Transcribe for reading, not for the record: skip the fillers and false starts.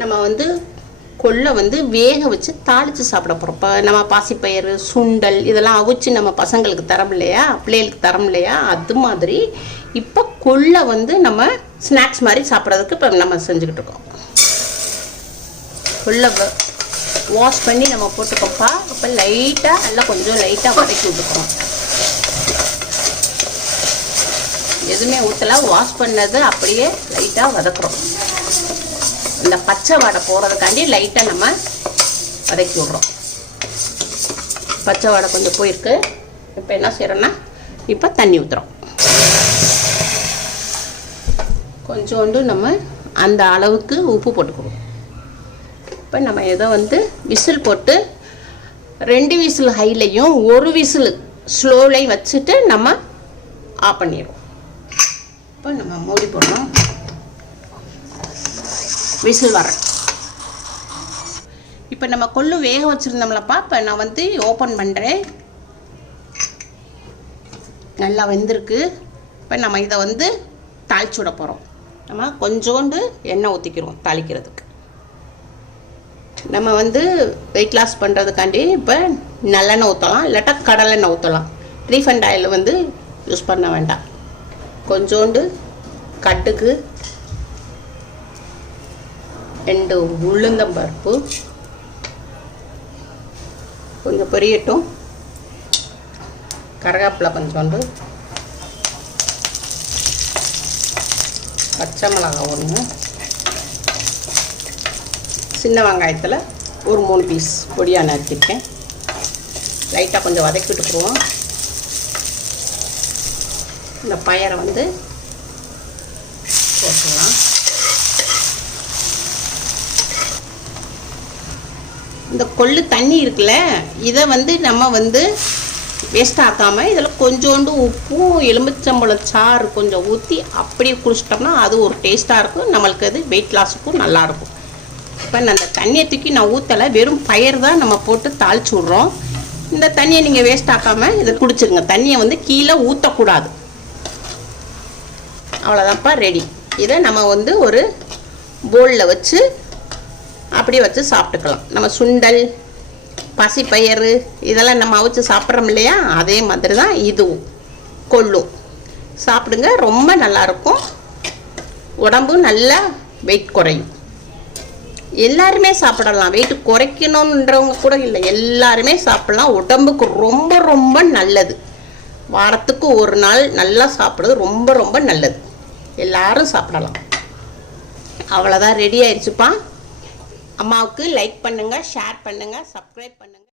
நம்ம வந்து கொள்ளை வந்து வேக வச்சு தாளித்து சாப்பிட போகிறோம். இப்போ நம்ம பாசிப்பயிறு சுண்டல் இதெல்லாம் அவிச்சு நம்ம பசங்களுக்கு தரோம் இல்லையா, பிள்ளைகளுக்கு தரோம் இல்லையா, அது மாதிரி இப்போ கொள்ளை வந்து நம்ம ஸ்நாக்ஸ் மாதிரி சாப்பிட்றதுக்கு இப்போ நம்ம செஞ்சுக்கிட்டு இருக்கோம். கொள்ளை வாஷ் பண்ணி நம்ம போட்டுக்கோப்பா. அப்போ லைட்டாக நல்லா கொஞ்சம் லைட்டாக வதக்கி விட்டுக்கிறோம். எதுவுமே ஊற்றலாம், வாஷ் பண்ணது அப்படியே லைட்டாக வதக்குறோம். இந்த பச்சை வாடை போகிறதுக்காண்டி லைட்டாக நம்ம வதக்கி விட்றோம். பச்சை வாடை கொஞ்சம் போயிருக்கு. இப்போ என்ன செய்கிறோன்னா இப்போ தண்ணி ஊற்றுறோம். கொஞ்சோண்டு நம்ம அந்த அளவுக்கு உப்பு போட்டுக்கிறோம். இப்போ நம்ம இதை வந்து விசில் போட்டு 2 விசில் ஹைலையும் 1 விசில் ஸ்லோலையும் வச்சுட்டு நம்ம ஆஃப் பண்ணிடுவோம். இப்போ நம்ம மூடி போடணும். விசில் வர இப்போ நம்ம கொள்ளு வேக வச்சுருந்தோம்லப்பா. இப்போ நான் வந்து ஓப்பன் பண்ணுறேன். நல்லா வெந்திருக்கு. இப்போ நம்ம இதை வந்து தாளிச்சு விட போகிறோம். நம்ம கொஞ்சோண்டு எண்ணெய் ஊற்றிக்கிறோம் தாளிக்கிறதுக்கு. நம்ம வந்து வெயிட் லாஸ் பண்ணுறதுக்காண்டி இப்போ நல்லெண்ணெய் ஊற்றலாம், இல்லாட்டா கடலெண்ணெய் ஊற்றலாம். ரீஃபண்ட் ஆயில் வந்து யூஸ் பண்ண வேண்டாம். கொஞ்சோண்டு கடுகு, 2 உளுந்தம்பருப்பு கொஞ்சம் பொரியட்டும். கருவேப்பிலை கொஞ்சோண்டு, பச்சை மிளகாய் 1, சின்ன வெங்காயத்தில் ஒரு 3 பீஸ் பொடியாக நறுக்கிருக்கேன். லைட்டாக கொஞ்சம் வதக்கி விட்டுக்குருவோம். இந்த பயரை வந்து போட்டுக்கலாம். இந்த கொள்ளு தண்ணி இருக்குல்ல, இதை வந்து நம்ம வந்து வேஸ்ட் ஆக்காமல் இதில் கொஞ்சோண்டு உப்பும் எலுமிச்சம்பழம் சாறு கொஞ்சம் ஊற்றி அப்படியே குடிச்சிட்டோம்னா அது ஒரு டேஸ்ட்டாக இருக்கும். நம்மளுக்கு அது வெயிட் லாஸுக்கும் நல்லாயிருக்கும். இப்போ நான் அந்த தண்ணியை தூக்கி நான் ஊற்றலை, வெறும் பயிர் தான் நம்ம போட்டு தாளிச்சு விட்றோம். இந்த தண்ணியை நீங்கள் வேஸ்ட் ஆக்காமல் இதை குடிச்சிருங்க. தண்ணியை வந்து கீழே ஊற்றக்கூடாது. அவ்வளோதான்ப்பா, ரெடி. இதை நம்ம வந்து ஒரு போலில் வச்சு அப்படியே வச்சு சாப்பிட்டுக்கலாம். நம்ம சுண்டல் பசிப்பயிறு இதெல்லாம் நம்ம அவிச்சு சாப்பிட்றோம் இல்லையா, அதே மாதிரி தான் இதுவும் கொள்ளும். சாப்பிடுங்க, ரொம்ப நல்லாயிருக்கும். உடம்பு நல்லா வெயிட் குறையும். எல்லாருமே சாப்பிடலாம். வெயிட் குறைக்கணுன்றவங்க கூட இல்லை, எல்லாருமே சாப்பிடலாம். உடம்புக்கு ரொம்ப ரொம்ப நல்லது. வாரத்துக்கு 1 நாள் நல்லா சாப்பிட்றது ரொம்ப ரொம்ப நல்லது. எல்லாரும் சாப்பிடலாம். அவ்வளோதான், ரெடி ஆயிடுச்சுப்பா. அம்மாவுக்கு லைக் பண்ணுங்கள், ஷேர் பண்ணுங்கள், சப்ஸ்கிரைப் பண்ணுங்கள்.